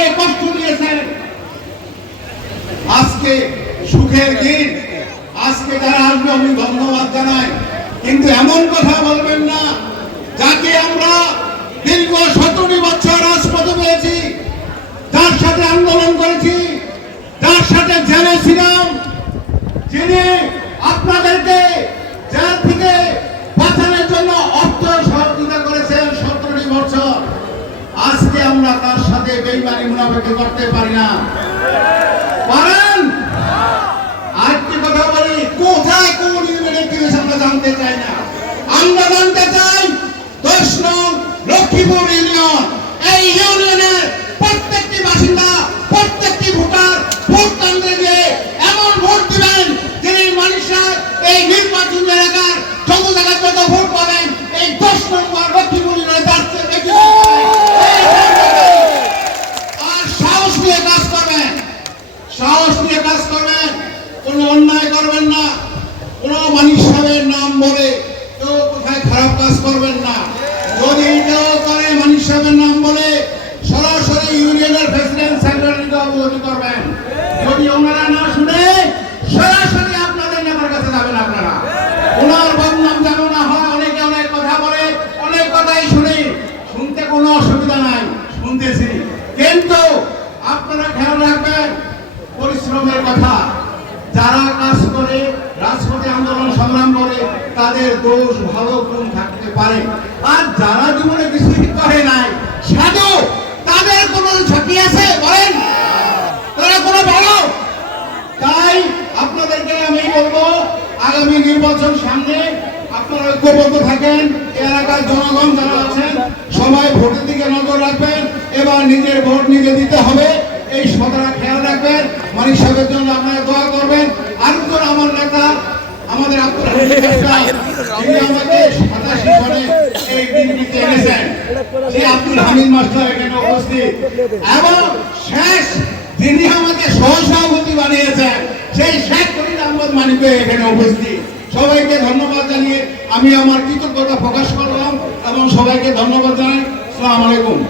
আমাকে কষ্ট দিয়েছেন। আজকে সুখের দিন, আজকে যারা আসবে আমি ধন্যবাদ জানাই, কিন্তু এমন কথা বলবেন না যাকে আমরা দীর্ঘ 17 বছর রাজপথে পেয়েছি, যার সাথে আন্দোলন করেছি, যার সাথে জেলে ছিলাম, যিনি আপনাদেরকে জেল থেকে বাঁচানোর জন্য অর্থ সহযোগিতা করেছেন 17 বছর, আজকে আমরা তার সাথে বেইমানি মুনাফিকি করতে পারি না। পারেন? আরেকটি কথা বলি, কোথায় কোন ইউনিয়নের টিভিস আমরা জানতে চাই না, আমরা জানতে চাই 10 নং লক্ষ্মীপুর ইউনিয়ন। এই ইউনিয়নের প্রত্যেকটি বাসিন্দা, প্রত্যেকটি ভোটার ভোট কেন্দ্রে গিয়ে এমন ভোট দিবেন যিনি মানুষরা এই নির্বাচন এলাকার যত জায়গায় যত ভোট পাবেন এই 10 নম্বর লক্ষ্মীপুর ইউনিয়নে যাচ্ছে। আর সাহস নিয়ে কাজ করবেন, সাহস নিয়ে কাজ করবেন, কোনো অন্যায় করবেন না, কোনো মানিক সাহেবের নাম বলে কেউ কোথায় খারাপ কাজ করবেন না। যদি কেউ করে মানিক সাহেবের নাম বলে সরাসরি ইউনিয়নের প্রেসিডেন্ট সেক্রেটারিকে অবগত করবেন। যদি ওনারা না শুনে সরাসরি আপনাদের নেতার কাছে যাবেন। আপনারা ওনার বদনাম যেন না হয়। অনেকে অনেক কথা বলে, অনেক কথাই শুনি, শুনতে কোনো অসুবিধা নাই, শুনতেছি, কিন্তু আপনারা খেয়াল রাখবেন পরিশ্রমের কথা। যারা কাজ করে, রাজপথে আন্দোলন সংগ্রাম করে, তাদের দোষ ভালো গুণ থাকতে পারে, আর যারা জীবনে কিছুই করে নাই সাধু, তাদের কোনো ঝুঁকি আছে বলেন? তারা কোনো ভালো? তাই আপনাদেরকে আমি বলবো, আগামী নির্বাচন সামনে, আপনারা ঐক্যবদ্ধ থাকেন। এলাকার জনগণ যারা আছেন সবাই ভোটের দিকে নজর রাখবেন। এবার নিজের ভোট নিজে দিতে হবে, এই সদরা খেয়াল রাখবেন। মানিক সাহেবের জন্য আপনারা দোয়া করবেন। আরেকজন আমার নেতা, আমাদের আব্দুল হামিদ, যিনি আমাকে 87 সনে এই বিএনপিতে এনেছেন, সেই আব্দুল হামিদ মাস্টার এখানে উপস্থিত, এবং শেষ যিনি আমাকে সহসভাপতি বানিয়েছেন সেই শেখ ফরিদ আহমদ মানিক এখানে উপস্থিত। সবাইকে ধন্যবাদ জানিয়ে আমি আমার কৃতজ্ঞতা প্রকাশ করলাম এবং সবাইকে ধন্যবাদ জানাই। আসসালামু আলাইকুম।